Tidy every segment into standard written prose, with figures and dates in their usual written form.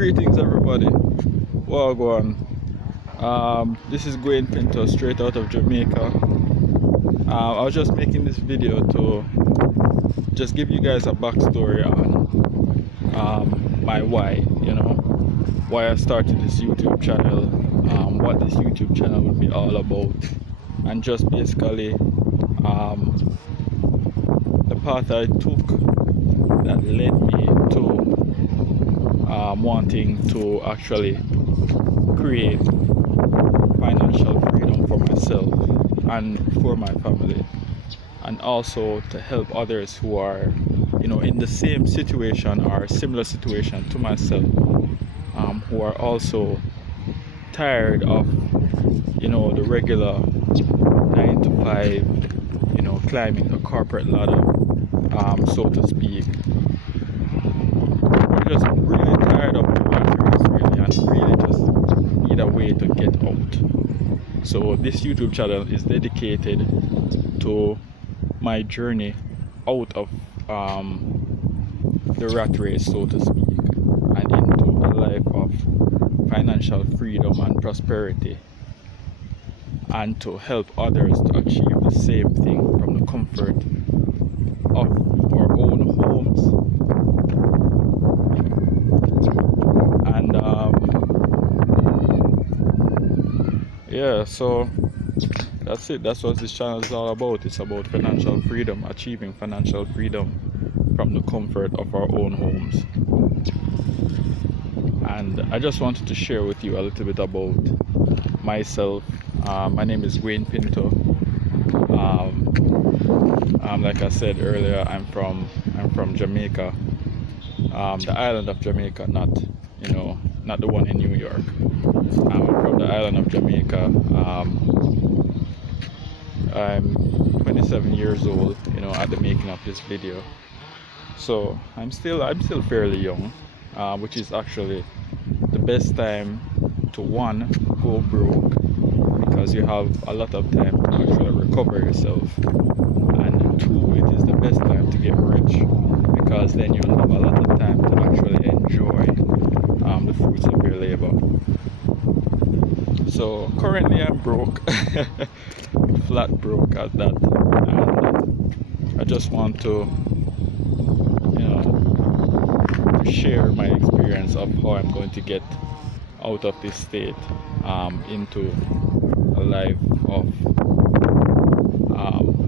Greetings everybody. Well, go on. This is Gwayne Pinto, straight out of Jamaica. I was just making this video to just give you guys a backstory on my why, why I started this YouTube channel, what this YouTube channel will be all about, and just basically the path I took that led me to wanting to actually create financial freedom for myself and for my family, and also to help others who are in the same situation or similar situation to myself, who are also tired of the regular 9 to 5, climbing the corporate ladder, so to speak. We're just really tired of the batteries, really, and really just need a way to get out. So this YouTube channel is dedicated to my journey out of the rat race, so to speak, and into a life of financial freedom and prosperity, and to help others to achieve the same thing from the comfort of our own homes. And yeah, so that's it. That's what this channel is all about. It's about financial freedom, achieving financial freedom from the comfort of our own homes. And I just wanted to share with you a little bit about myself. My name is Gwayne Pinto. Like I said earlier, I'm from Jamaica, the island of Jamaica, not the one in New York. I'm from the island of Jamaica. I'm 27 years old, at the making of this video. So I'm still fairly young, which is actually the best time to, one, go broke, because you have a lot of time to actually recover yourself, and two, it is the best time to get rich, because then you'll have a lot of time to actually enjoy the fruits of your labor. So currently I'm broke, flat broke at that, and I just want to share my experience of how I'm going to get out of this state into a life of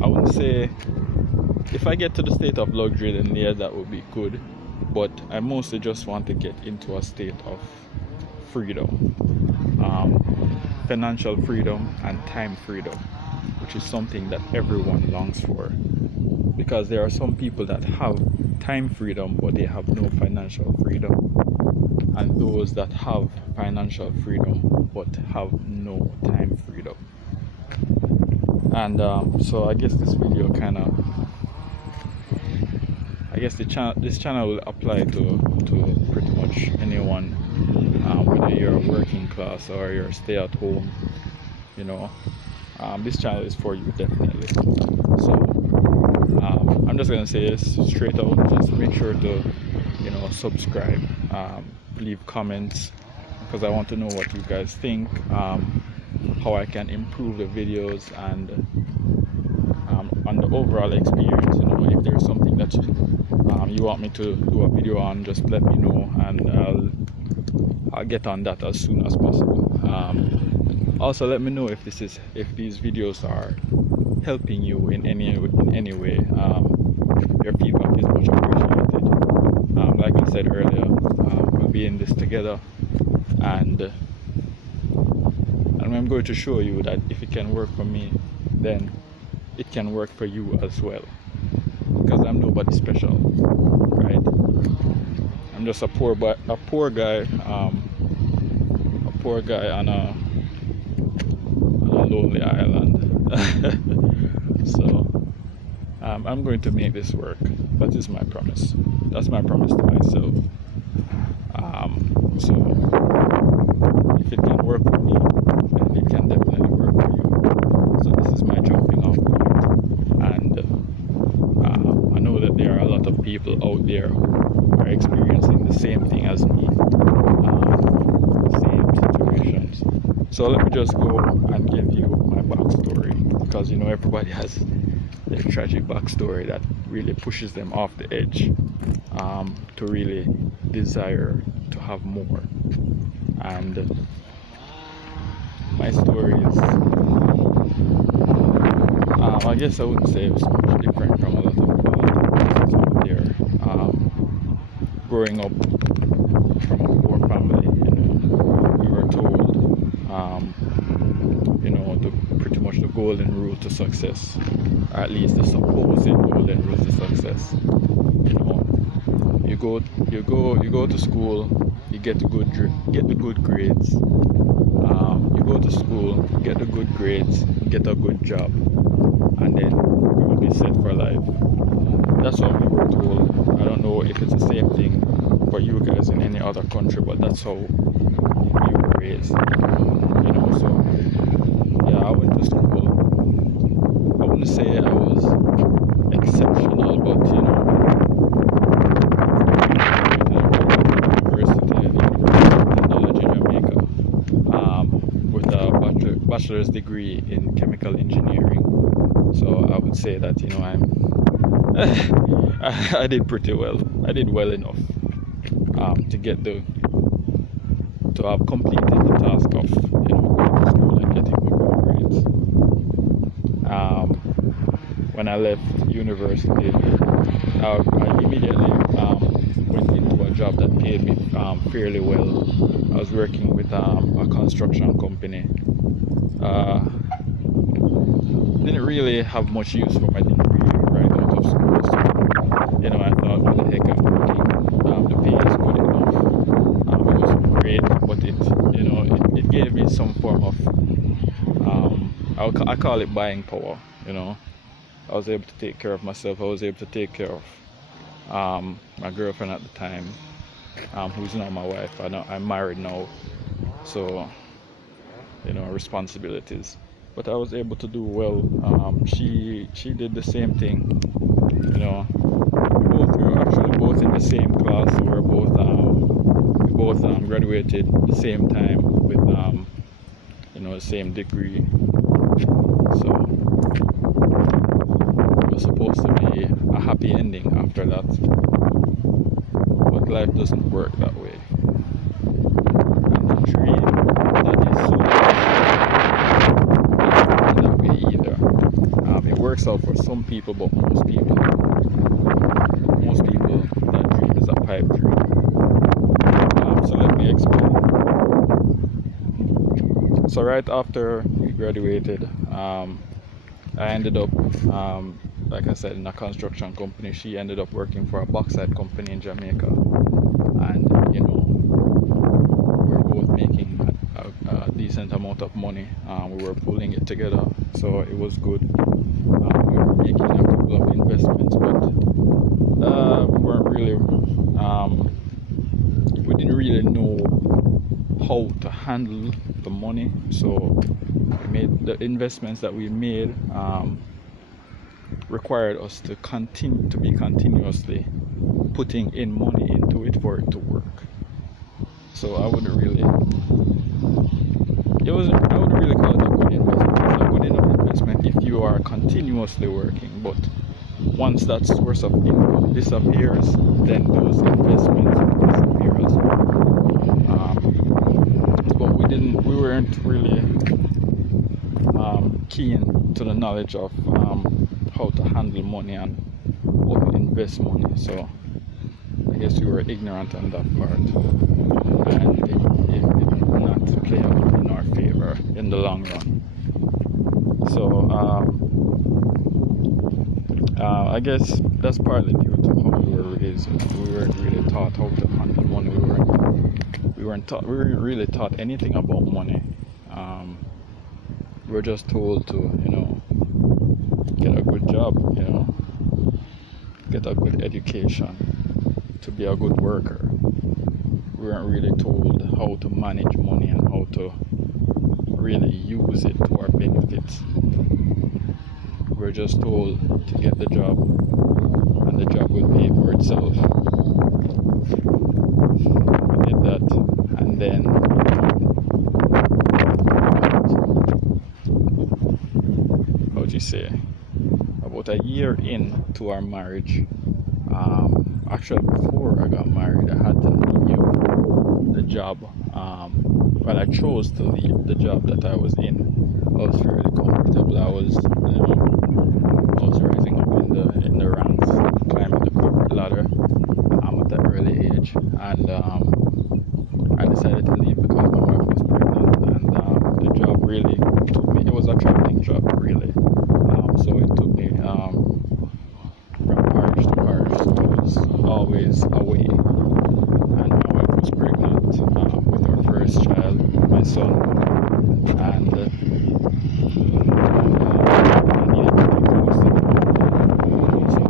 I wouldn't say, if I get to the state of luxury, then yeah, that would be good, but I mostly just want to get into a state of freedom, financial freedom and time freedom, which is something that everyone longs for, because there are some people that have time freedom but they have no financial freedom, and those that have financial freedom but have no time freedom. And so I guess this video this channel will apply to pretty much anyone, whether you're a working class or you're stay at home. This channel is for you, definitely. So I'm just gonna say this straight out. Just make sure to subscribe, leave comments, because I want to know what you guys think, how I can improve the videos, and on the overall experience. If there's something that you want me to do a video on, just let me know, and I'll get on that as soon as possible. Also, let me know if these videos are helping you in any way. Your feedback is much appreciated. Like I said earlier, we'll be in this together, and I'm going to show you that if it can work for me, then it can work for you as well, because I'm nobody special, right? I'm just a poor guy on a lonely island. So I'm going to make this work. That is my promise. That's my promise to myself. So if it can work for me, then it can definitely work for you. So this is my jumping off point, and I know that there are a lot of people out there who are experiencing the same thing as me. So let me just go and give you my backstory, because everybody has their tragic backstory that really pushes them off the edge, to really desire to have more. And my story is, I guess I wouldn't say it's much different from a lot of people out there. Growing up from a poor family, we were told, pretty much the golden rule to success, or at least the supposed golden rule to success. You go to school, you get the good grades. You go to school, get the good grades, get a good job, and then you will be set for life. That's what we were told. I don't know if it's the same thing for you guys in any other country, but that's how we were raised. So yeah, I went to school. I wouldn't say I was exceptional, but University of Technology Jamaica, with a bachelor's degree in chemical engineering. So I would say that I did pretty well. I did well enough to have completed the task of going to school and getting good grades. When I left university, I immediately went into a job that paid me fairly well. I was working with a construction company. Didn't really have much use for my degree right out of school, so I thought, what the heck, I'm working. The pay is good enough. It was great, but it gave me some form of I call it buying power. I was able to take care of myself. I was able to take care of my girlfriend at the time, who's now my wife. I'm married now, so responsibilities. But I was able to do well. She did the same thing. We were actually both in the same class. So we both graduated the same time with the same degree. So it was supposed to be a happy ending after that, but life doesn't work that way. And the dream that is so that way either. It works out for some people, but most people that dream is a pipe dream. So let me explain. So right after we graduated, I ended up, like I said, in a construction company. She ended up working for a bauxite company in Jamaica, and we were both making a decent amount of money. We were pulling it together, so it was good. We were making a couple of investments, but we weren't really, we didn't really know how to handle the money. So we made the investments that we made required us to be continuously putting in money into it for it to work. So I wouldn't really call it a good investment. It's a good enough investment if you are continuously working, but once that source of income disappears, then those investments will disappear as well. But we weren't really keen to the knowledge of how to handle money and how to invest money. So I guess we were ignorant on that part, and it did not play out in our favor in the long run. So I guess that's partly due to how we were raised. We weren't really taught how to handle money. We weren't really taught anything about money. We were just told to, get a good job, get a good education, to be a good worker. We weren't really told how to manage money and how to really use it to our benefits. We were just told to get the job, and the job will pay for itself. We did that, and then about a year into our marriage. Actually, before I got married, I had to leave the job. Well, I chose to leave the job that I was in. I was fairly comfortable. I was rising up in the ranks, climbing the corporate ladder at that early age, and I decided to leave because my wife was pregnant, and the job really took me. It was a traveling job, really. So it took me from parish to parish. So I was always away, and my wife was pregnant with her first child, my son, and I needed to be close to them. So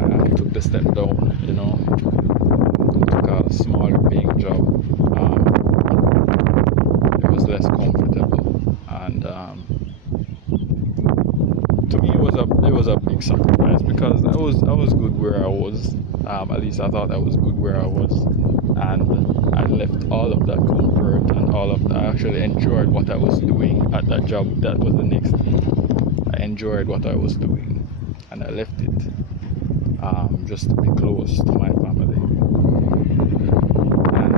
I took the step down, took a smaller paying job. It was less comfortable, and to me it was a big sacrifice, because I was good where I was. At least I thought I was good where I was, and I left all of that comfort and all of that. I actually enjoyed what I was doing at that job. That was the next thing. I enjoyed what I was doing, and I left it just to be close to my family. And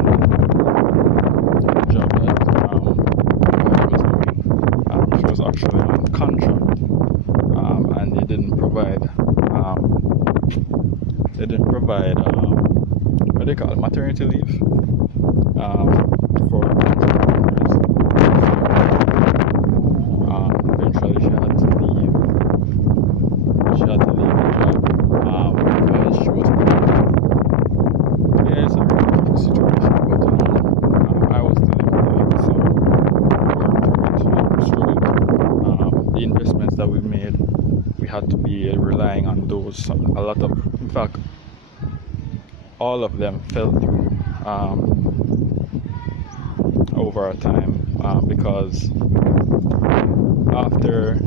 the job that I was doing, she was actually on contract, and they didn't provide what they call it, maternity leave for contract workers. Eventually she had to leave the job because she was pregnant. Yeah, it's a really tough situation, but I was still employed, so we worked through it, struggled through the investments that we made. We had to be relying on those. In fact, all of them fell through over a time, because after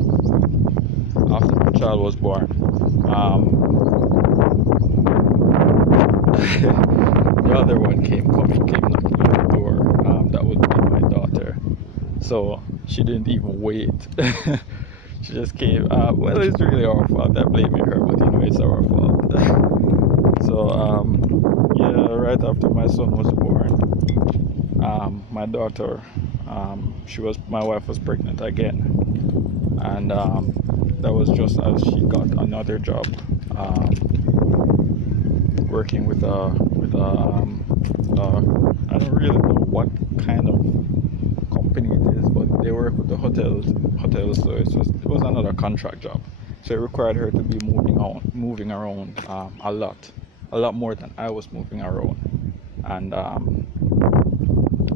my child was born, the other one came knocking on the door. That would be my daughter. So she didn't even wait. She just came. Well, it's really our fault. I'm blaming her, but it's our fault. So yeah, right after my son was born, my daughter, my wife was pregnant again, and that was just as she got another job, working with I don't really know what kind of company it is, but they work with the hotels. So it was another contract job. So it required her to be moving around a lot more than I was moving around, and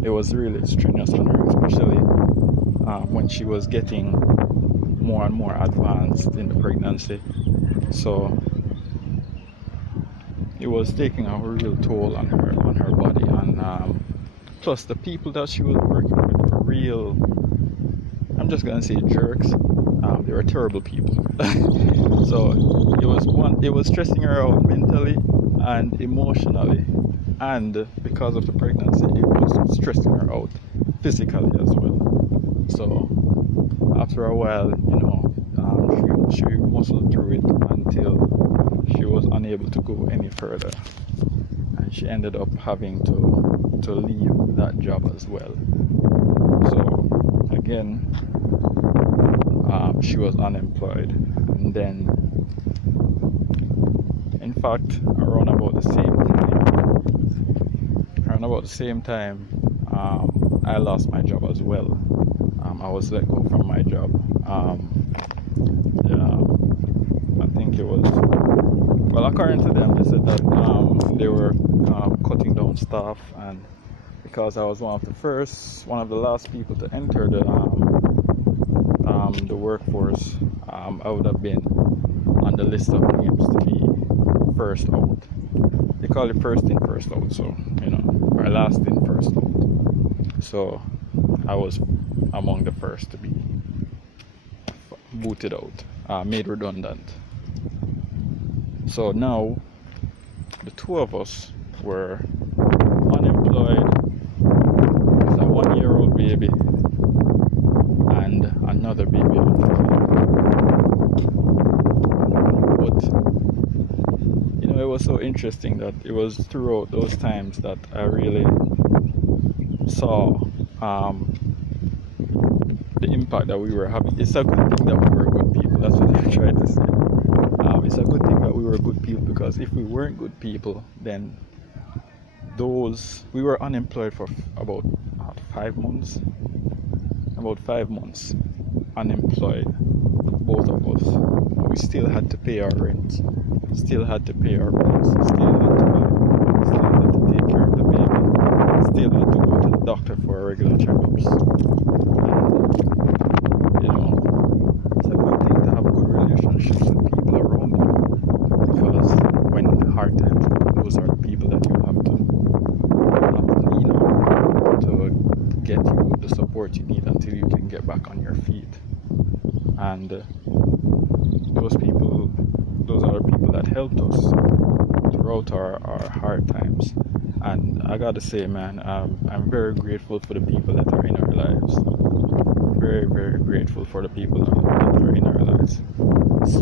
it was really strenuous on her, especially when she was getting more and more advanced in the pregnancy. So it was taking a real toll on her body, and plus the people that she was working with were real, I'm just gonna say, jerks. They were terrible people. So it was stressing her out mentally and emotionally, and because of the pregnancy, it was stressing her out physically as well. So after a while, she muscled through it until she was unable to go any further, and she ended up having to leave that job as well. So again, she was unemployed, and then, in fact, around about the same time, I lost my job as well. I was let go from my job. I think it was, well, according to them, they said that they were cutting down staff, and because I was one of the last people to enter the workforce, I would have been on the list of names to be first out. They call it first in, first out, so or last in, first out. So I was among the first to be booted out, made redundant. So now the two of us were unemployed with a 1-year-old baby and another baby on the way. interesting that it was throughout those times that I really saw the impact that we were having. It's a good thing that we were good people. That's what I tried to say. It's a good thing that we were good people, because if we weren't good people, then we were unemployed for about 5 months. About 5 months unemployed, both of us. We still had to pay our rent, still had to pay our bills, still had to buy food, still had to take care of the baby, still had to go to the doctor for our regular checkups. And, you know, it's a good thing to have good relationships with people around you, because when hard times come, those are the people that you have to lean on to get you the support you need until you can get back on your feet. And those are the people that helped us throughout our hard times. And I gotta say, man, I'm very grateful for the people that are in our lives. Very, very grateful for the people that are in our lives. Because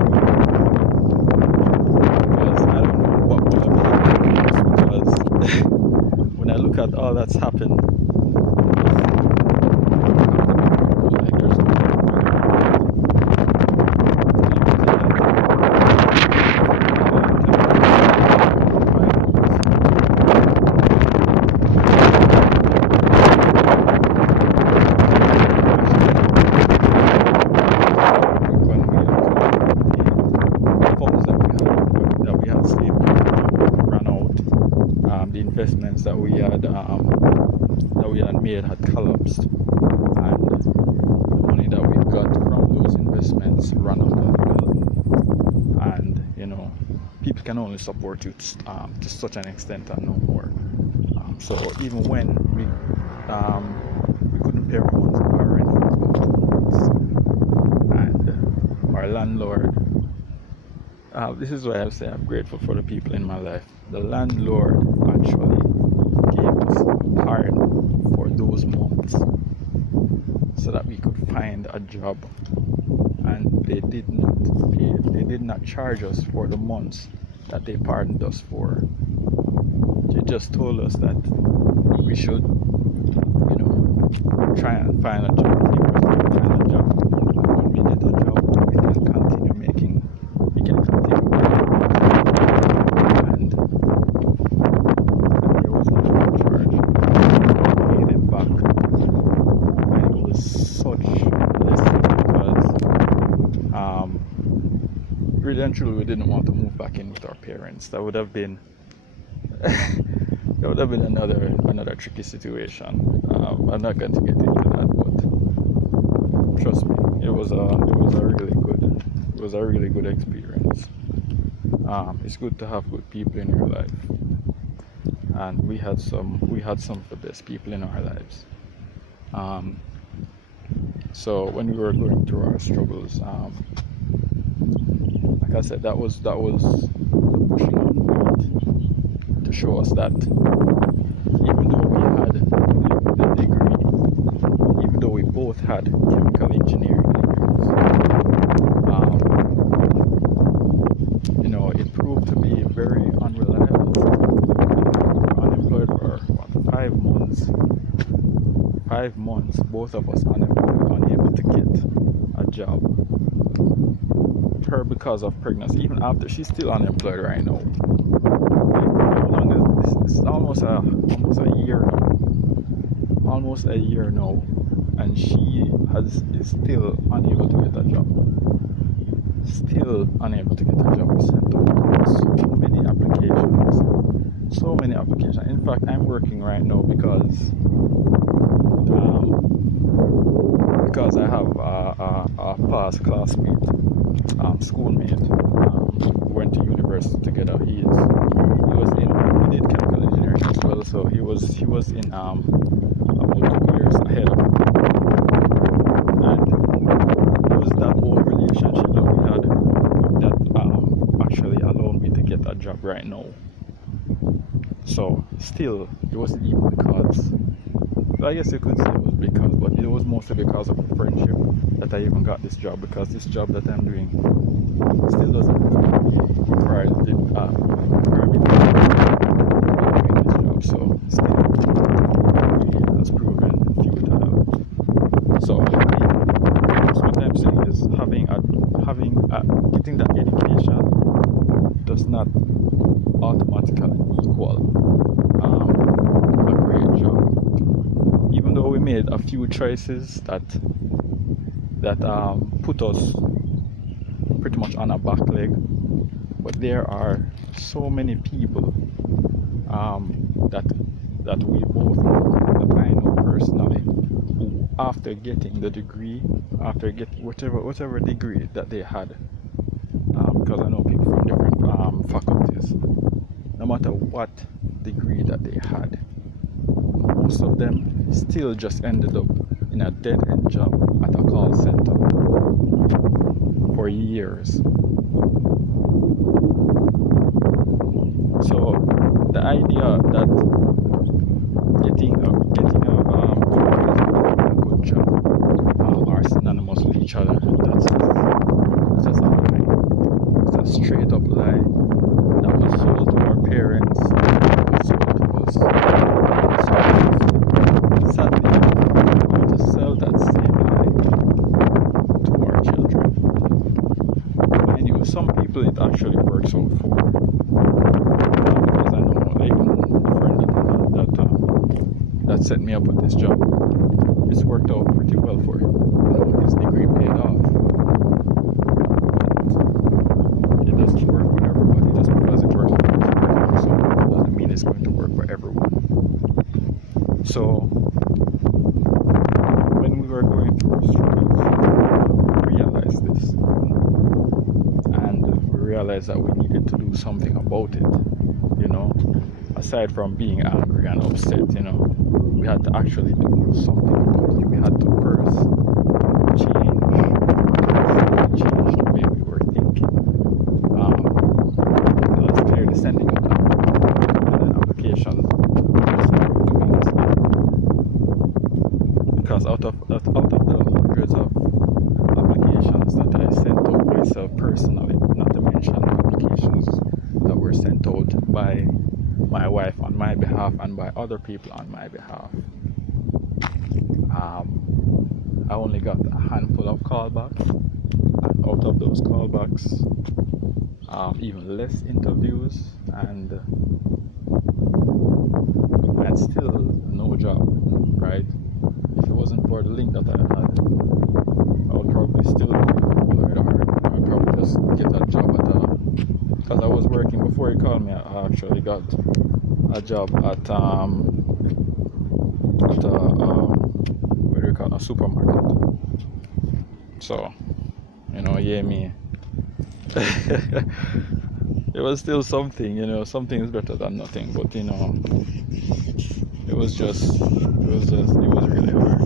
I don't know what would have happened, because when I look at all that's happened, investments that we had made had collapsed, and the money that we got from those investments ran out as well. And you know, people can only support you to such an extent and no more. So even when we couldn't pay our rent for about 2 months, and our landlord, this is why I say I'm grateful for the people in my life. The landlord actually gave us pardon for those months so that we could find a job, and they did not charge us for the months that they pardoned us for. They just told us that we should, you know, try and find a job. Find a job. When we get a job, we can continue making. We can continue making. And there was no charge. We paid them back. And it was such a blessing, because really and truly we didn't want to move back in with our parents. That would have been another tricky situation. I'm not going to get into that, but trust me, it was a really good experience. It's good to have good people in your life, and we had some of the best people in our lives. So when we were going through our struggles, like I said, that was the pushing of weight to show us that even though we had the degree, even though we both had chemical engineering degrees, you know, it proved to be very unreliable. We were unemployed for 5 months. 5 months, both of us unemployed, unable to get a job. Her because of pregnancy, even after, she's still unemployed right now. It's almost a year now. Almost a year now, and she is still unable to get a job. Still unable to get a job. We sent out so many applications. In fact, I'm working right now because I have a past classmate, schoolmate, who went to university together. We did chemical engineering as well, so he was in about 2 years ahead of me. And it was that whole relationship that we had that actually allowed me to get a job right now. So still, it wasn't even because, I guess you could say it was because, but it was mostly because of the friendship that I even got this job, because this job that I'm doing still doesn't require the permit doing this job, so still it has proven futile. So what I'm saying is getting that education does not automatically equal a great job. Even though we made a few choices that put us pretty much on a back leg, but there are so many people that we both know, that I know personally, who after getting the degree, after getting whatever degree that they had, because I know people from different faculties, no matter what degree that they had, most of them still just ended up in a dead-end job at a call center for years. So the idea that getting a good job are synonymous with each other, that's a lie. It's a straight up lie that was sold to our parents, sold to us. So sadly, we're going to sell that same lie to our children. Mind you, some people it actually works out for. Because I know, like, a friend that set me up with this job, it's worked out pretty well for him. His degree paid off. But it doesn't work for everybody. Just because it works for one person doesn't mean it's going to work for everyone. So when we were going through our struggles, we realized this, and we realized that we needed to do something about it. Aside from being angry and upset, we had to actually do something about it. We had to first change the way we were thinking. It was clearly sending out an application because out of the hundreds of applications that I sent out myself personally, not to mention applications that were sent out by my wife on my behalf and by other people on my behalf, I only got a handful of callbacks, and out of those callbacks, even less interviews, and still no job, right? If it wasn't for the link that I had, I would probably still be employed, or I'd probably just get a job because I was working before he called me. I actually got a job at a supermarket. So, me. It was still something, something is better than nothing, but it was really hard.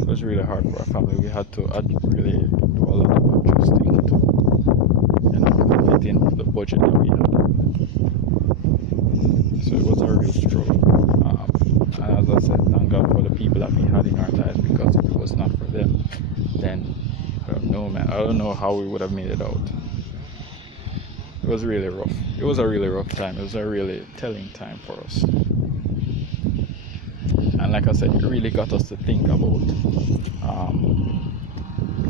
It was really hard for our family. We had to really do a lot of adjusting to, fit in with the budget that we had. So it was a real struggle. And as I said, thank God for the people that we had in our lives, because if it was not for them, then I don't know, man. I don't know how we would have made it out. It was really rough. It was a really rough time. It was a really telling time for us. And like I said, it really got us to think about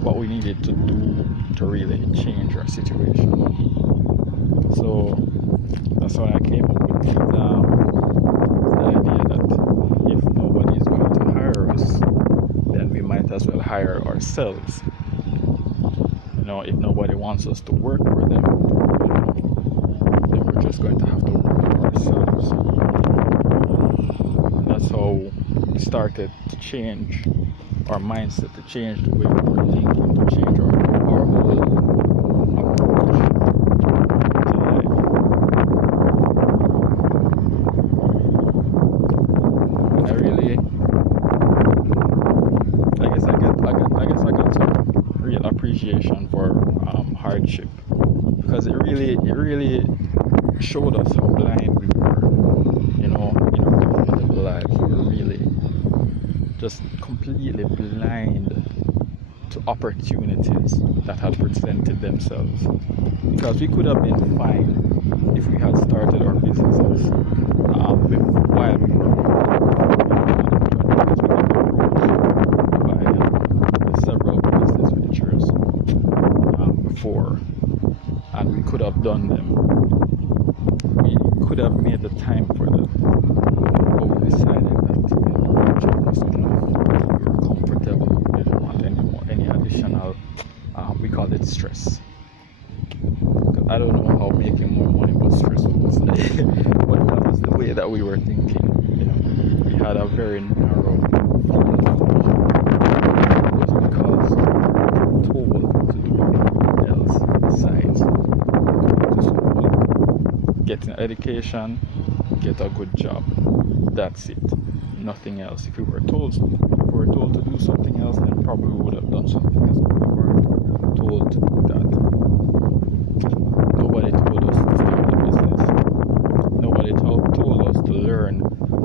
what we needed to do to really change our situation. So that's why I came up with the idea that if nobody is going to hire us, then we might as well hire ourselves. If nobody wants us to work for them, then we're just going to have to work for ourselves. And that's how we started to change our mindset, to change the way we were thinking, to change our whole approach to life. And I got some real appreciation for hardship, because it really showed us how blind we were, in our comfortable lives. We were really just completely blind to opportunities that had presented themselves. Because we could have been fine if we had started our businesses while we were by several business ventures before, and we could have done them. We could have made the time for them, but we decided that our job was enough. We were comfortable. We didn't want any additional, we call it stress. I don't know how making more money was stressful, but that was the way that we were thinking. We had a very narrow field of vision. It was because we were told to do anything else besides go to school, get an education, get a good job. That's it. Nothing else. If we were told to do something else, then probably we would have done something else. But we weren't told to do that. Nobody told us to start a business. Nobody told us to learn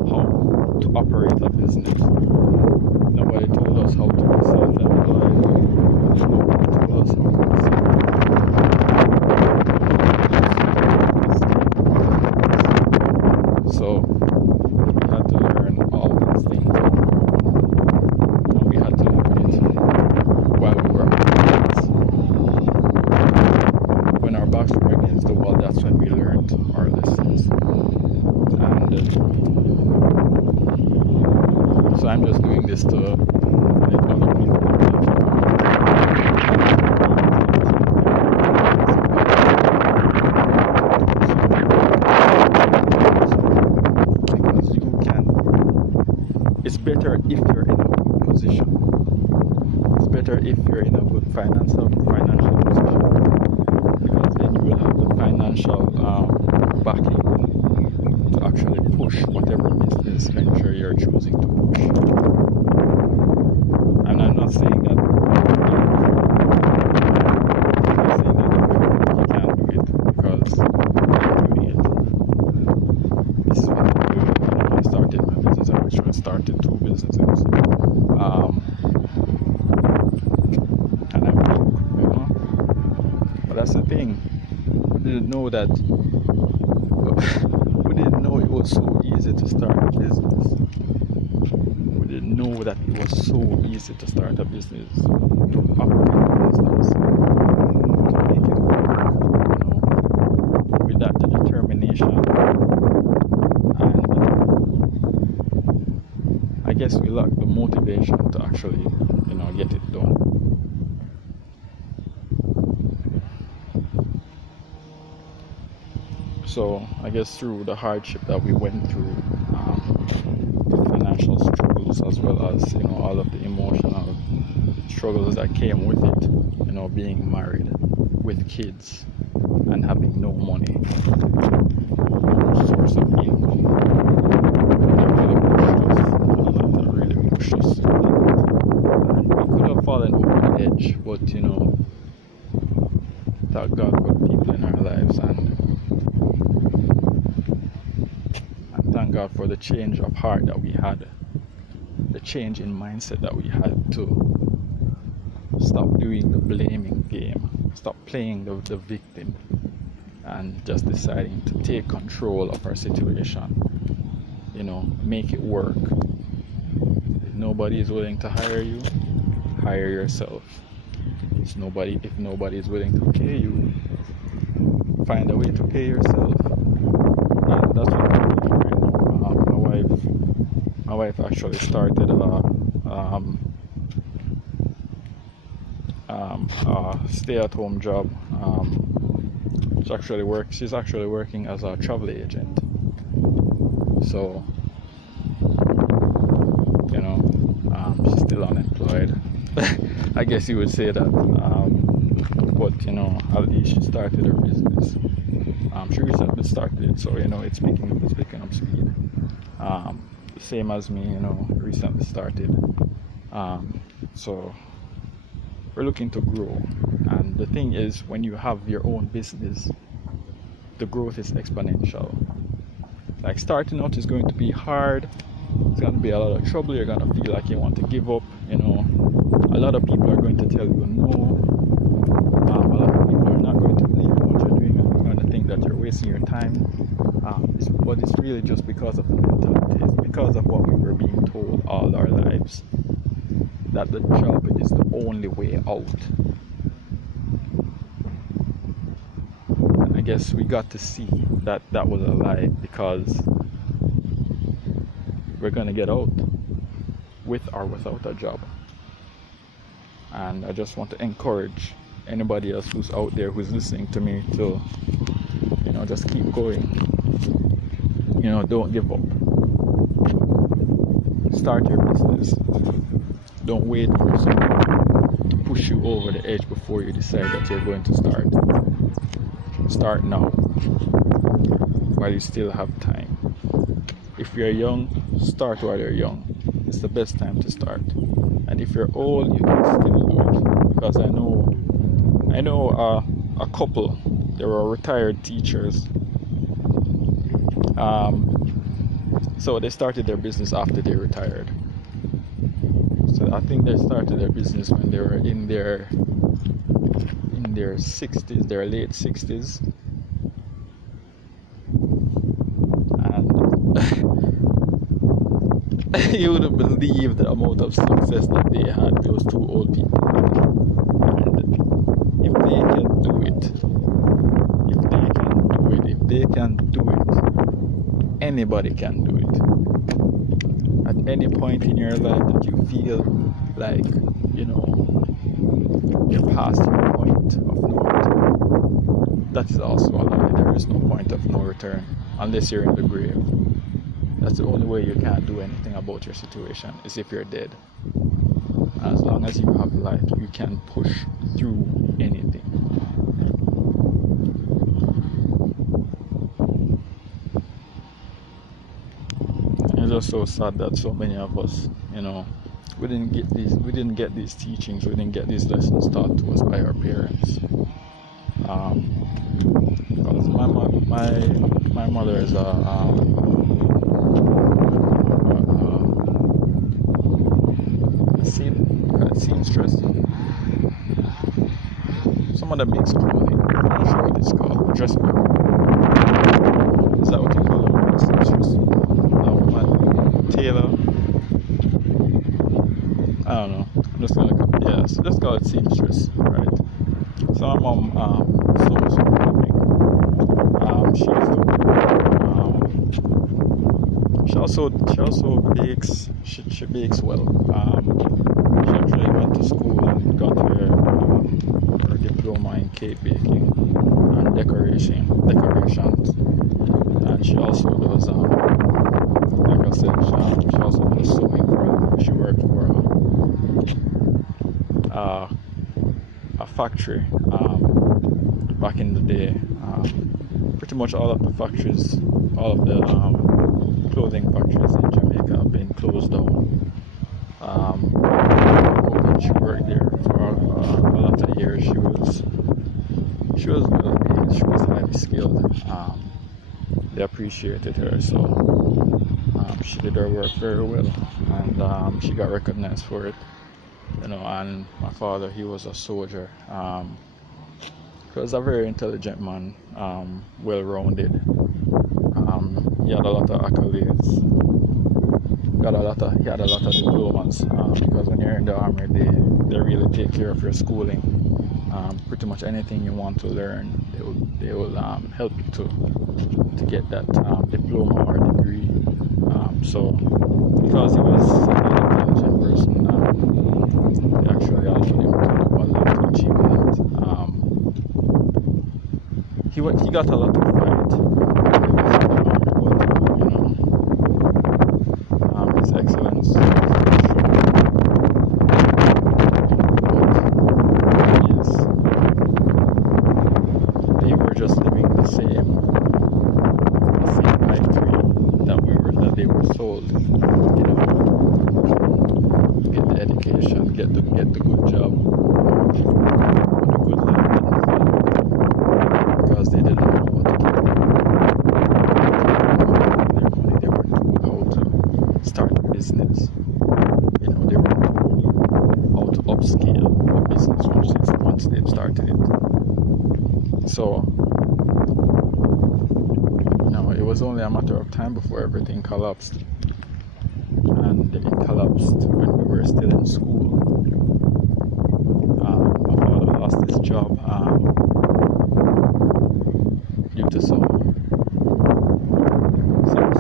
how to operate a business. Nobody told us how to be self-employed. Nobody told us how to be self-employed. So we had to learn all these things, and we had to learn it while we were on the when our backs were against the wall. That's when we learned our lessons. And so I'm just doing this to let other people because you can. It's better if you're in a good position. It's better if you're in a good financial position, because then you will have the financial backing to actually push whatever business venture you're choosing to push. And I'm not saying that you can't do it, because I'm doing it. This is what I'm doing. I started my business. I actually started 2 businesses. And I'm broke, But that's the thing. We didn't know that. We didn't know it was so easy to start a business. We didn't know that it was so easy to start a business, to operate a business, to make it work, with that determination. And I guess we lacked the motivation to actually, get it done. So I guess through the hardship that we went through, the financial struggles, as well as all of the emotional struggles that came with it, being married with kids and having no money, no source of income, that really pushed us. And we could have fallen over the edge, but that God put people in our lives, and thank God for the change of heart that we had, the change in mindset that we had to stop doing the blaming game, stop playing the victim, and just deciding to take control of our situation, make it work. If nobody is willing to hire you, hire yourself. If nobody is willing to pay you, find a way to pay yourself. And that's what I'm doing right now. My wife actually started a stay-at-home job. She's actually working as a travel agent. So she's still unemployed. I guess you would say that. But at least she started her business. She recently started it, so it's picking up speed. Same as me, recently started. So we're looking to grow. And the thing is, when you have your own business, the growth is exponential. Like, starting out is going to be hard, It's gonna be a lot of trouble. You're gonna feel like you want to give up. You know, a lot of people are going to tell you no. A lot of people are not going to believe in what you're doing, and you're going to think that you're wasting your time. But it's really just because of the mentality. It's because of what we were being told all our lives, that the job is the only way out. And I guess we got to see that that was a lie, because we're going to get out with or without a job. And I just want to encourage anybody else who's out there who's listening to me to, you know, just keep going. You know, don't give up. Start your business. Don't wait for someone to push you over the edge before you decide that you're going to start. Start now, while you still have time. If you're young, start while you're young. It's the best time to start. And if you're old, you can still do it. Because I know a couple. They were retired teachers. So they started their business after they retired. So I think they started their business when they were in their 60s, their late 60s. And you wouldn't believe the amount of success that they had, those two old people. And if they can do it, anybody can do it. At any point in your life that you feel like, you know, you're past your point of no return, that is also a lie. There is no point of no return unless you're in the grave. That's the only way you can't do anything about your situation, is if you're dead. As long as you have life, you can push through anything. It's just so sad that so many of us, you know, we didn't get these teachings, we didn't get these lessons taught to us by our parents. Because my mother is a seamstress. Some of them makes clothing. I'm not sure what it's called. Dressmaker. Is that what you call it? Seamstress. Taylor. I don't know. I'm just gonna just call it seamstress, right? So my mom sews for a living. She also bakes. She bakes well. She actually went to school and got her diploma in cake baking and decorations. And she also does, like I said, she also does sewing for a living. She worked for a factory back in the day. Pretty much all of the factories, all of the clothing factories in Jamaica have been closed down. She worked there for a lot of years. She was well paid. She was highly skilled. They appreciated her, so she did her work very well, and she got recognized for it. You know, and my father, he was a soldier. He was a very intelligent man, well-rounded. He had a lot of accolades. He had a lot of diplomas, because when you're in the army, they really take care of your schooling. Pretty much anything you want to learn, they will help you to get that diploma or degree. So because he was an intelligent person, they actually allowed him to do a lot to achieve that. He got a lot of fight. His excellence. They were just living the same pipe dream that they were sold. You know, get the education, get the good job, the good life didn't follow because they didn't know what to do. They were told how to start business. You know, they were told how to upscale a business once they've started it. So, you know, it was only a matter of time before everything collapsed. And it collapsed when we were still in school. My father lost his job due to some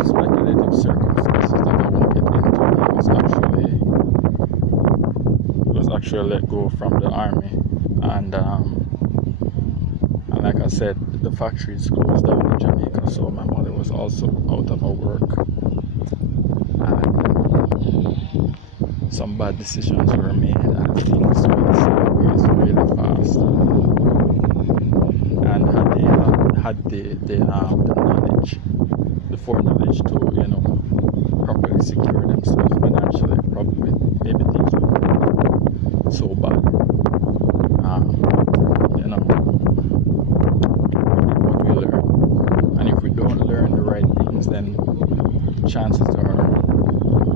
speculative circumstances that I won't get into. He was actually let go from the army, and like I said, the factories closed down in Jamaica, so my mother was also out of her work, and some bad decisions were made, and things went sideways really fast. And had the knowledge, the foreknowledge to, you know, properly secure themselves financially, probably maybe things wouldn't be so bad. You know, what we learn, and if we don't learn the right things, then chances are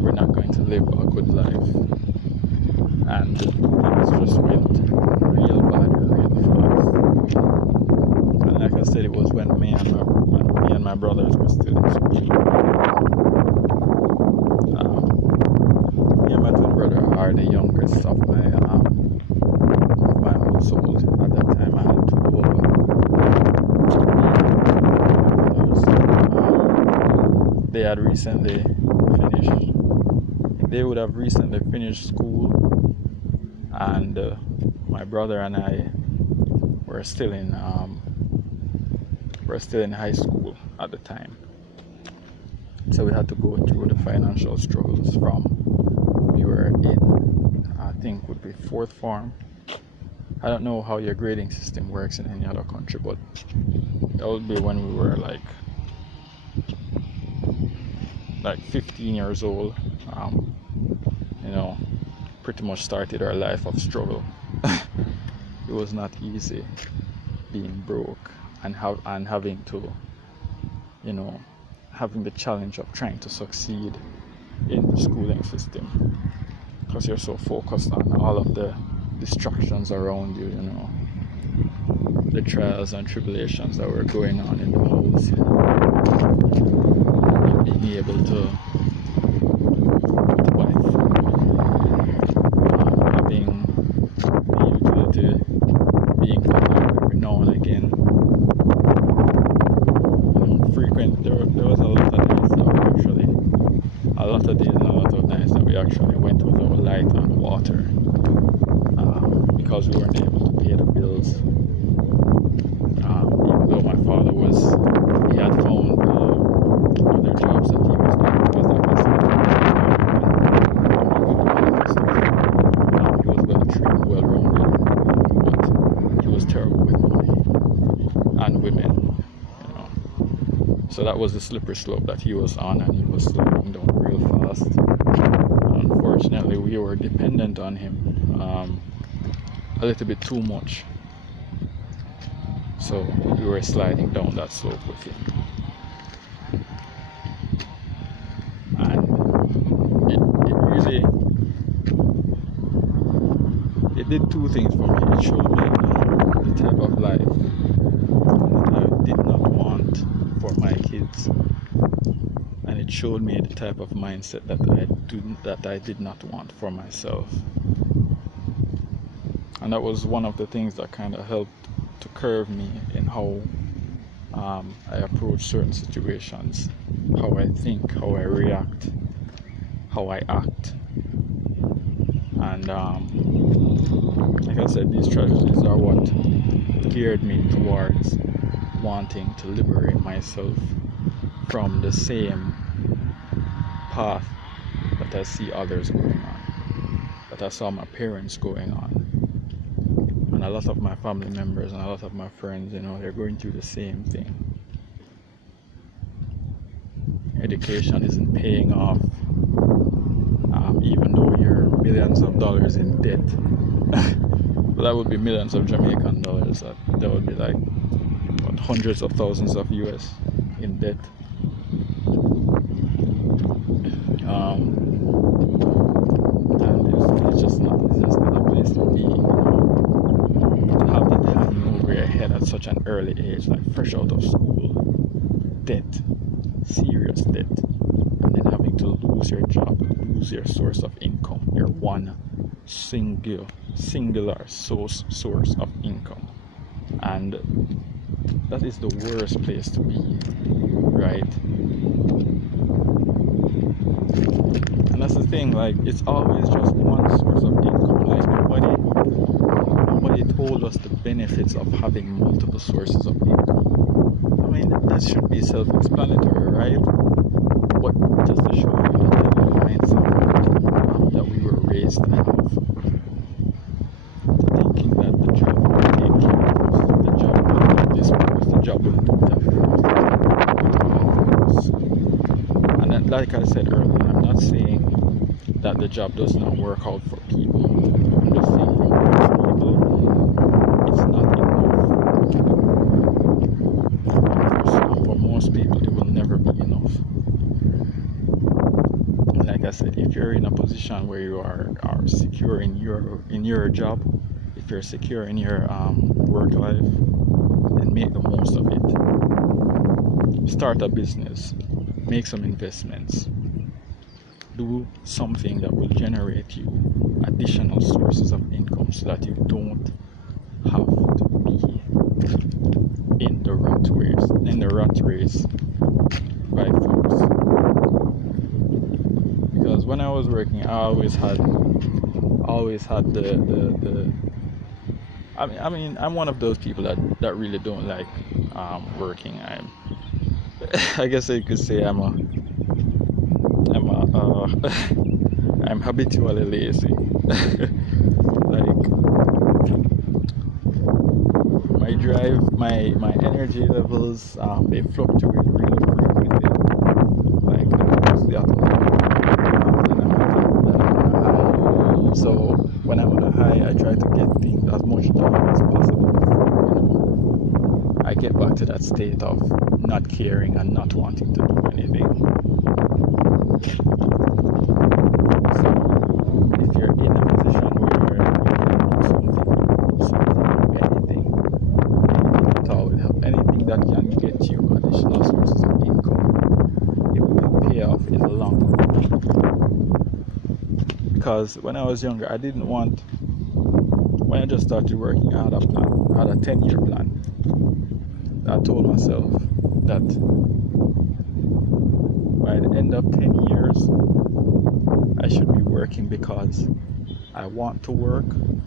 we're not going to live a good life, and things just went real bad real fast. And like I said, it was when me and my brothers were still in school. Me and my twin brother are the youngest of my household. At that time, I had two older brothers. They had recently finished. They would have recently finished school, and my brother and I were still in high school at the time. So we had to go through the financial struggles from we were in, I think would be fourth form. I don't know how your grading system works in any other country, but that would be when we were like 15 years old. You know, pretty much started our life of struggle. It was not easy being broke and having to, you know, having the challenge of trying to succeed in the schooling system, because you're so focused on all of the distractions around you, you know, the trials and tribulations that were going on in the house, you know, being able to buy food, having the utility being cut off every now and again. You know, there was a lot of days that we actually went without light and water, because we weren't able to pay the bills. Even though my father he had found other jobs that he was doing, because like I said, he was well trained, well rounded, but he was terrible with money and women, you know. So that was the slippery slope that he was on, and he was slowing down real fast. Unfortunately, we were dependent on him a little bit too much, so we were sliding down that slope with him. And it did two things for me. It showed me the type of life that I did not want for my kids, and it showed me the type of mindset that I did not want for myself. And that was one of the things that kind of helped to curve me in how I approach certain situations, how I think, how I react, how I act. And like I said, these tragedies are what geared me towards wanting to liberate myself from the same path that I see others going on, that I saw my parents going on. And a lot of my family members and a lot of my friends, you know, they're going through the same thing. Education isn't paying off, even though you're millions of dollars in debt. But that would be millions of Jamaican dollars. That would be like hundreds of thousands of US in debt. early age, like fresh out of school, debt, serious debt, and then having to lose your job, lose your source of income, your one singular source of income. And that is the worst place to be, right? And that's the thing, like, it's always just one source of income. Like, nobody told us the benefits of having multiple sources of income. I mean, that should be self-explanatory, right? But just to show you the mindset that we were raised to have, thinking that the job will take care of us, the job will do this for us, the job will do that for us, and then, like I said earlier, I'm not saying that the job does not work out for people. I'm just saying for most people, it's not enough. For most people, it will never be enough. And like I said, if you're in a position where you are secure in your job, if you're secure in your work life, then make the most of it. Start a business, make some investments, do something that will generate you additional sources of income so that you don't have to be in the rat race by force. Because when I was working, I always had the I mean I'm one of those people that really don't like working. I guess you could say I'm habitually lazy. Like, my drive, my energy levels, they fluctuate really frequently. Like, I'm mostly at low, then I'm at a high. So when I'm at a high, I try to get things as much done as possible before, I get back to that state of not caring and not wanting to do anything. So if you're in a position where you can do something, anything at all will help, anything that can get you additional sources of income, it will pay off in the long run. Because when I was younger, I didn't want, when I just started working, I had a plan, I had a 10-year plan. I told myself that by the end of 10 years, I should be working because I want to work,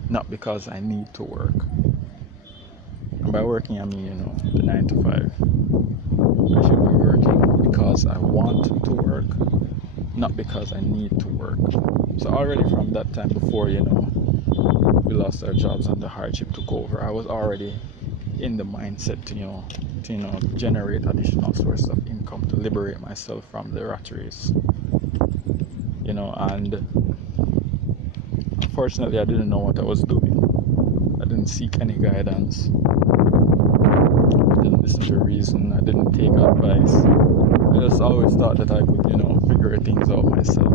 not because I need to work. And by working, I mean, the 9 to 5. I should be working because I want to work, not because I need to work. So already from that time before, we lost our jobs and the hardship took over, I was already in the mindset to generate additional sources of income to liberate myself from the rat race. And unfortunately, I didn't know what I was doing. I didn't seek any guidance. I didn't listen to reason. I didn't take advice. I just always thought that I could, figure things out myself.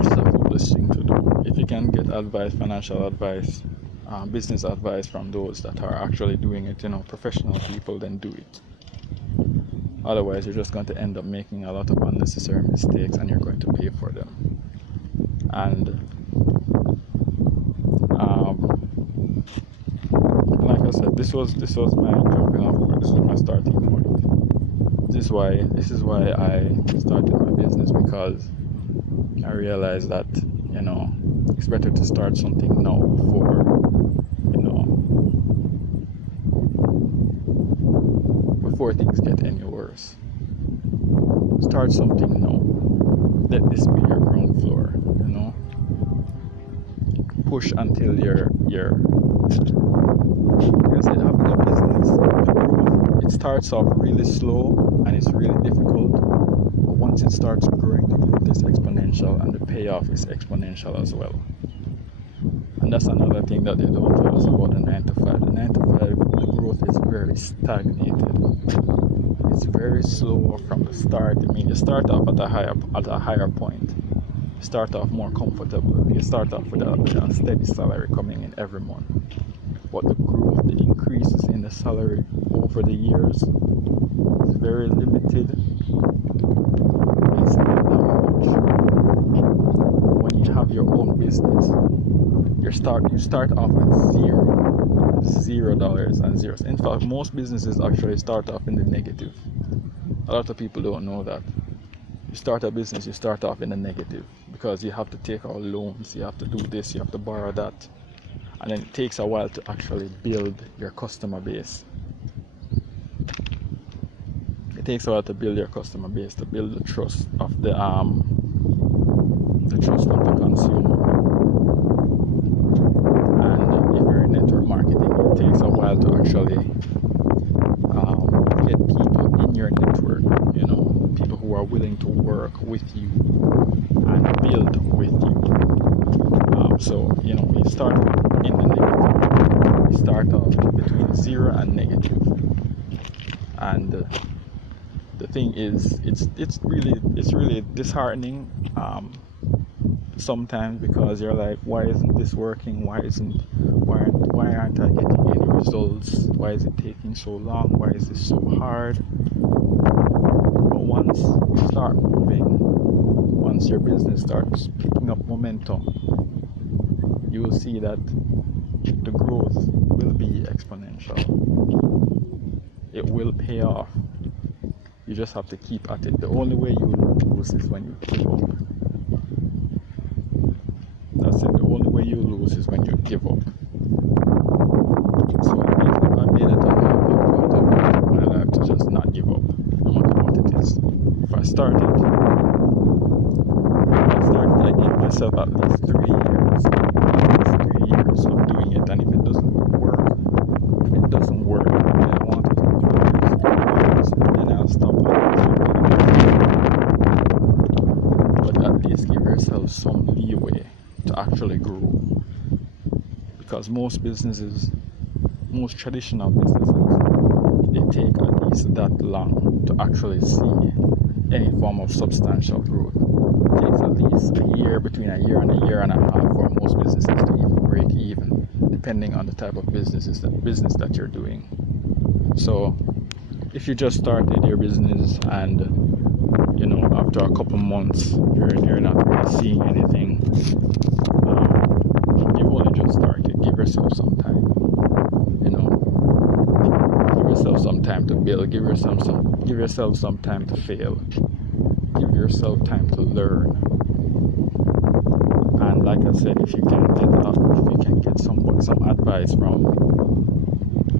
It's a foolish thing to do. If you can get advice, financial advice, business advice from those that are actually doing it, professional people, then do it. Otherwise, you're just going to end up making a lot of unnecessary mistakes and you're going to pay for them. And like I said, this was my jumping off point. This was my starting point. This is why I started my business, because I realized that it's better to start something now before things get any worse. Start something now. Let this be your ground floor. Push until you're because having a business, the growth, it starts off really slow and it's really difficult, but once it starts growing, the growth is exponential and the payoff is exponential as well. And that's another thing that they don't tell us about the 9 to 5. The 9 to 5, the growth is very stagnated. It's very slow from the start. I mean, you start off at a higher point. You start off more comfortable. You start off with a steady salary coming in every month. But the growth the increases in the salary over the years is very limited. It's not that much. When you have your own business, you start off at $0 and zeros. In fact, most businesses actually start off in the negative. A lot of people don't know that. You start a business, you start off in the negative because you have to take out loans, you have to do this, you have to borrow that, and then it takes a while to actually build your customer base. It takes a while to build your customer base, to build the trust of the consumer. And if you're in network marketing, it takes a while to actually get people in your network, people who are willing to work with you and build with you. So you start off in the negative. You start off between 0 and negative. And the thing is, it's really disheartening sometimes, because you're like, why isn't this working? Why aren't I getting any results? Why is it taking so long? Why is this so hard? But once you start moving, once your business starts picking up momentum, you will see that the growth will be exponential. It will pay off. You just have to keep at it. The only way you lose is when you give up. That's it. The only way you lose is when you give up. So I made it a part of my life to just not give up, no matter what it is. If I started, I gave myself at least 3 years. Of doing it, and if it doesn't work, then I want it to do 3 years, then I'll stop. But at least give yourself some leeway to actually grow, because most traditional businesses, they take at least that long to actually see any form of substantial growth. It takes at least a year, between a year and a year and a half, for most businesses to even break even, depending on the type of business that you're doing. So if you just started your business and after a couple months you're not really seeing anything, you've only just started. Give yourself some time. Give yourself some time to build. Give yourself some time to fail. Give yourself time to learn. And like I said, if you can get some advice from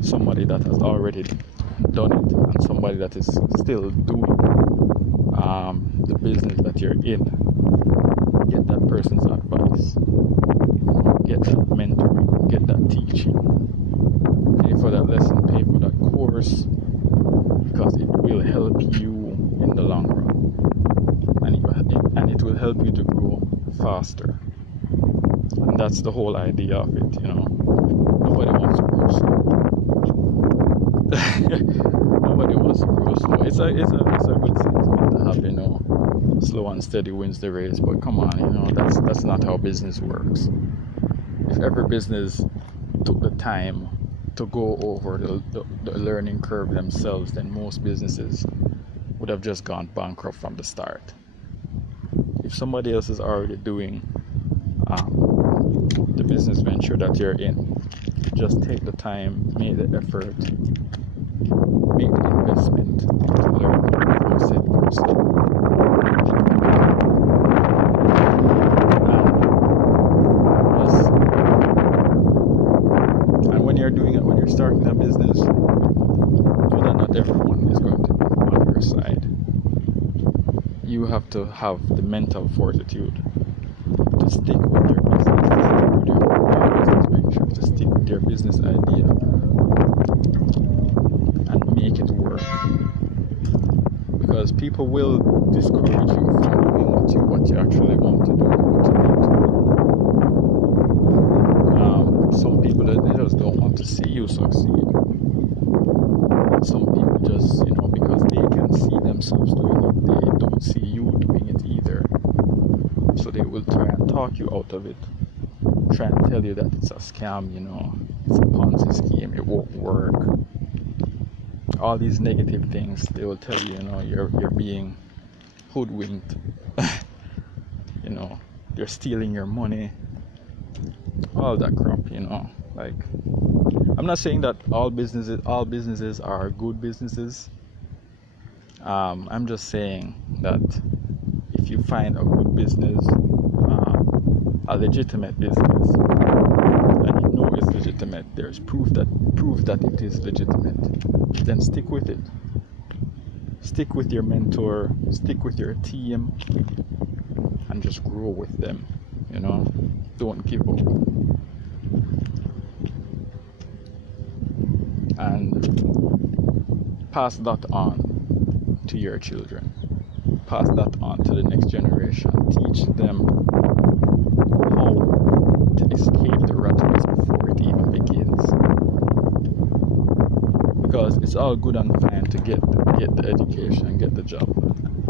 somebody that has already done it, and somebody that is still doing the business that you're in, get that person's advice. Get that mentoring, get that teaching. Pay for that lesson, pay for that course, because it will help you in the long run. And it will help you to grow faster. And that's the whole idea of it, Nobody wants to grow slow. Nobody wants to grow slow. It's a good sentiment to have, slow and steady wins the race. But come on, that's not how business works. If every business took the time to go over the learning curve themselves, then most businesses would have just gone bankrupt from the start. If somebody else is already doing the business venture that you're in, just take the time, make the effort, make the investment to learn from said person. And when you're starting a business, know that not everyone is going to be on your side. You have to have the mental fortitude to stick with your business, to stick with your business venture, to stick with your business idea, and make it work. Because people will discourage you from doing what you actually want to do, what you need to do. Some people, they just don't want to see you succeed. Some people just, because they can see themselves doing it, they don't see you doing it either. So they will try and talk you out of it. try and tell you that it's a scam, it's a Ponzi scheme, it won't work. All these negative things, they will tell you, you're being hoodwinked. They're stealing your money, all that crap. Like, I'm not saying that all businesses are good businesses. I'm just saying that if you find a good business, a legitimate business, and you know it's legitimate, there's proof that it is legitimate, then stick with it. Stick with your mentor, stick with your team, and just grow with them. Don't give up. And pass that on to your children. Pass that on to the next generation. Teach them how to escape the rat race before it even begins. Because it's all good and fine to get the education and get the job.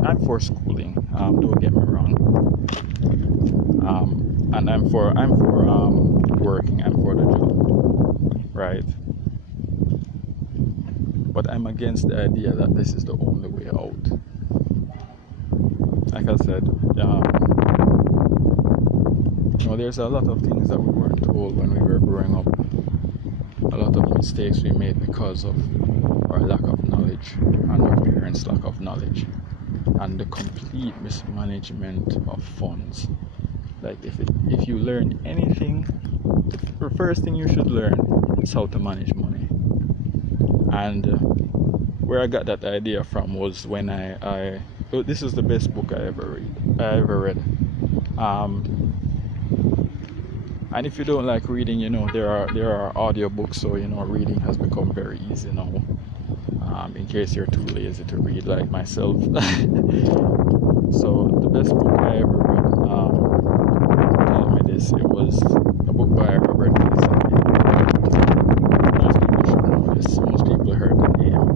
I'm for schooling. Don't get me wrong. And I'm for working. I'm for the job, right? But I'm against the idea that this is the only way out. Like I said, there's a lot of things that we weren't told when we were growing up. A lot of mistakes we made because of our lack of knowledge and our parents' lack of knowledge, and the complete mismanagement of funds. Like, if you learn anything, the first thing you should learn is how to manage money. And where I got that idea from was when this is the best book I ever read. And if you don't like reading, there are audiobooks, so reading has become very easy now. In case you're too lazy to read like myself. So the best book I ever read, tell me this, it was a book by Mrprincedev. Most people should know this. Most people heard the name,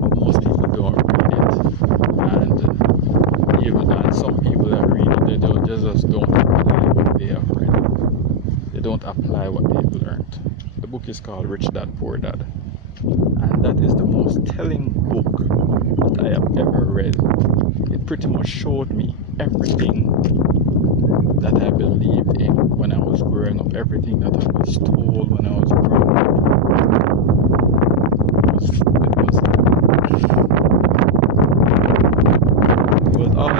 but most people don't read it. And some people that read it, they just don't apply what they have read. They don't apply what they've learned. The book is called Rich Dad Poor Dad. And that is the most telling book that I have ever read. It pretty much showed me everything that I believed in when I was growing up, everything that I was told when I was growing up. It was all.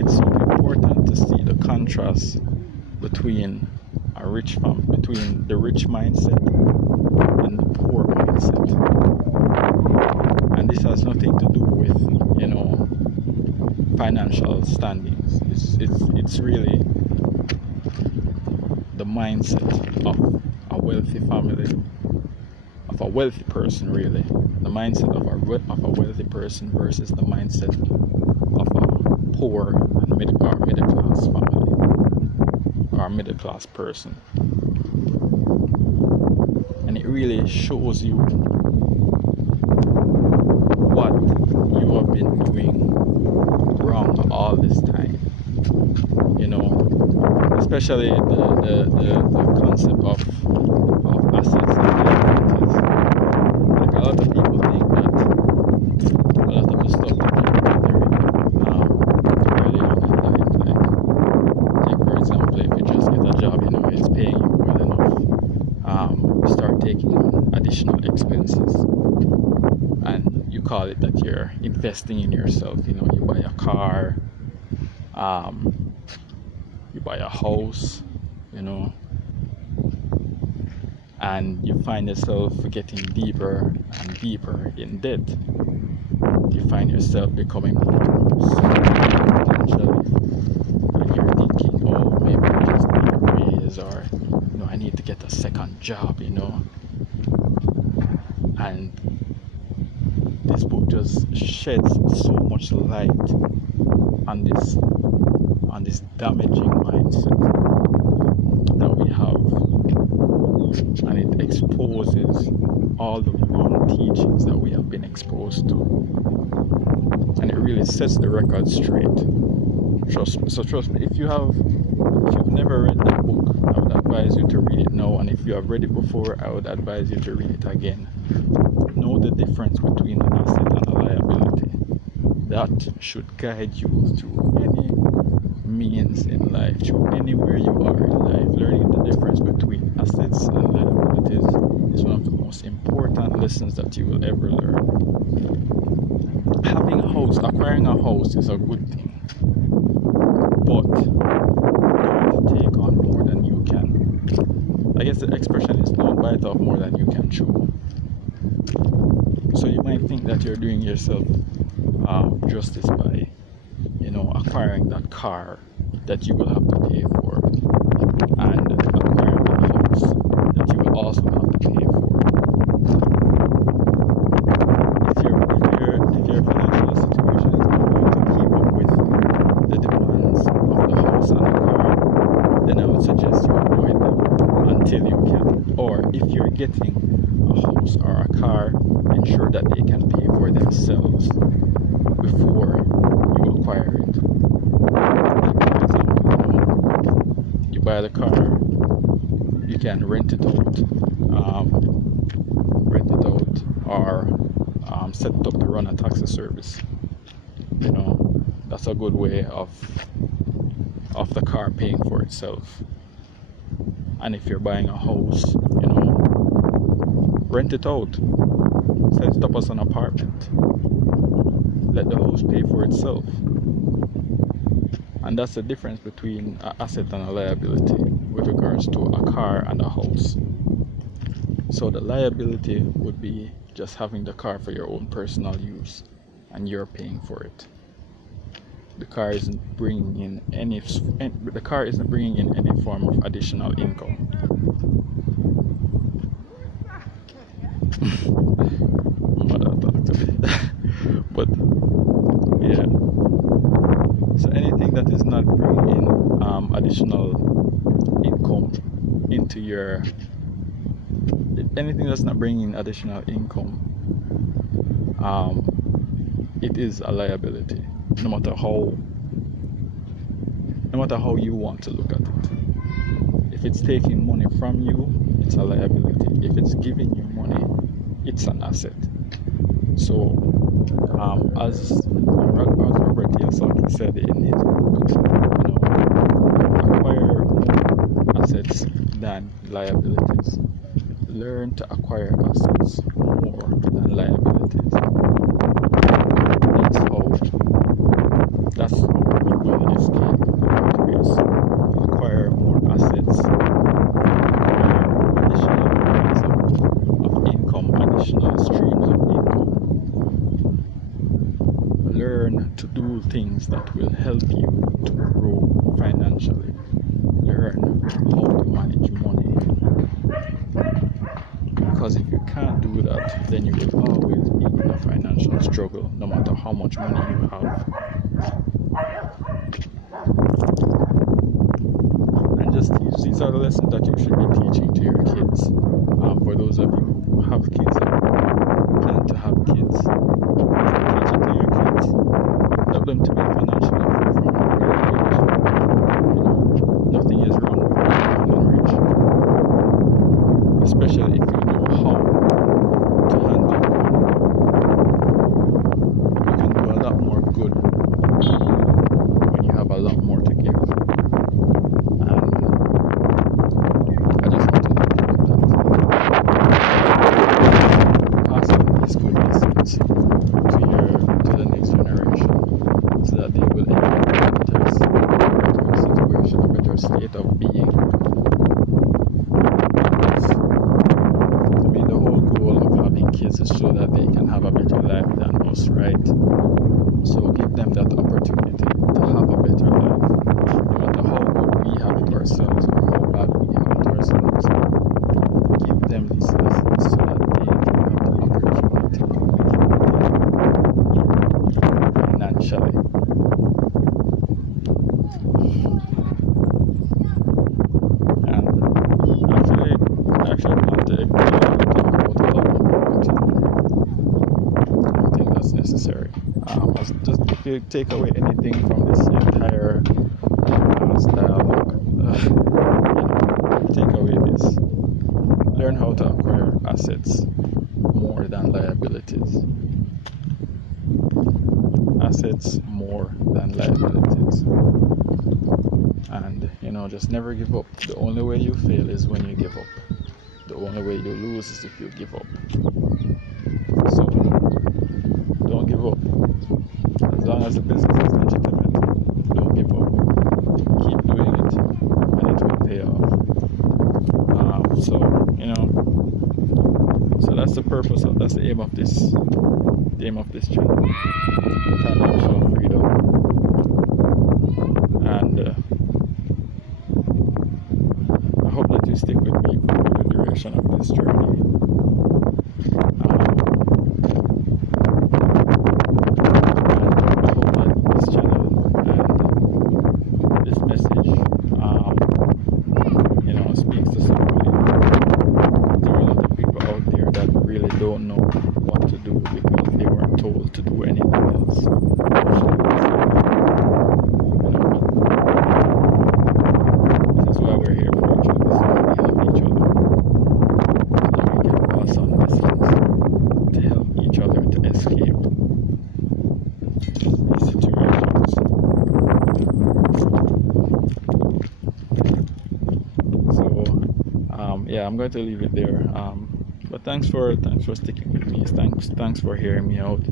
It's so important to see the contrast between between the rich mindset and the poor mindset. And this has nothing to do with, financial standings. It's really the mindset of a wealthy family, of a wealthy person, really. The mindset of a wealthy person versus the mindset of a poor and middle class family, or middle class person. And it really shows you what you have been doing wrong all this time. Especially the concept of assets and liabilities. Like, a lot of people think that a lot of the stuff that people do early on in life, like for example, if you just get a job, it's paying you well enough. You start taking on additional expenses, and you call it that you're investing in yourself. You buy a car, you buy a house, and you find yourself getting deeper and deeper in debt. You find yourself becoming financially, and you're thinking, oh, maybe I just need a raise, or I need to get a second job, And this book just sheds so much light on this damaging mindset that we have, and it exposes all the wrong teachings that we have been exposed to, and it really sets the record straight. Trust me. So trust me, if you've never read that book, I would advise you to read it now, and if you have read it before, I would advise you to read it again. Know the difference between an asset and a liability. That should guide you through any means in life, through anywhere you are in life. Learning the difference between assets and liabilities is one of the most important lessons that you will ever learn. Having a house, acquiring a house is a good thing, but don't take on more than you can. I guess the expression is don't bite off more than you can chew. So you might think that you're doing yourself justice by, acquiring that car that you will have to pay for, and acquiring a house that you will also have to pay for. If your financial situation is not going to keep up with the demands of the house and the car, then I would suggest you avoid them until you can. Or if you're getting a house or a car, ensure that they can pay for themselves before you acquire it. For example, you buy the car, you can rent it out, or set it up to run a taxi service. That's a good way of the car paying for itself. And if you're buying a house, rent it out, set it up as an apartment, let the house pay for itself. And that's the difference between an asset and a liability with regards to a car and a house. So the liability would be just having the car for your own personal use, and you're paying for it. The car isn't bringing in any form of additional income. Mother talk to me. But yeah, so anything that is not bringing in additional income into anything that's not bringing additional income, it is a liability, no matter how you want to look at it. If it's taking money from you, it's a liability. If it's giving you money, it's an asset. So as Robert Kiyosaki said in his book, acquire more assets than liabilities. Learn to acquire assets more than liabilities. That's how you will escape the rat race. Acquire more assets, acquire additional ways of income, additional streams of income. Learn to do things that will help you to grow financially. Learn how to manage money. Because if you can't do that, then you will always be in a financial struggle, no matter how much money you have. And just teach. These are the lessons that you should be teaching to your kids. For those of you who have kids or plan to have kids, teach it to your kids. Help them to be financially free from an early age. Nothing is wrong with being rich, especially if you know how to handle money. You can do a lot more good when you have a lot more to give. And I just want to leave you with that. Pass on these good lessons to the next generation, so that they will end up in a better situation, a better state of being. Kids is so that they can have a better life than us, right? So give them that opportunity to have a better life, no matter how good we have it ourselves or how bad we have it ourselves. Give them these lessons so that they can have the opportunity to live financially. And actually want to talk about a lot more. I don't think that's necessary. Just if you take away anything from this entire dialogue, take away this: learn how to acquire assets more than liabilities. Assets more than liabilities. And just never give up. The only way you fail is when you give up. The only way you lose is if you give up. So don't give up. As long as the business is legitimate, don't give up. Keep doing it, and it will pay off. So that's the purpose of, that's the aim of this channel: financial freedom. And I hope that you stick with me for the duration of this journey. And I hope that this channel and this message, speaks to somebody. There are a lot of people out there that really don't know what to do because they weren't told to do anything else. This is why we're here for each other. This is why we help each other. So that we can pass on lessons to help each other to escape these situations. So I'm going to leave it there. But thanks for sticking with me. Thanks for hearing me out.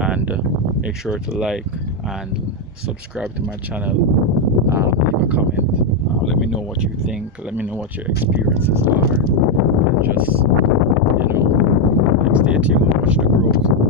And make sure to like and subscribe to my channel. Leave a comment. Let me know what you think. Let me know what your experiences are. And just stay tuned. Watch the growth.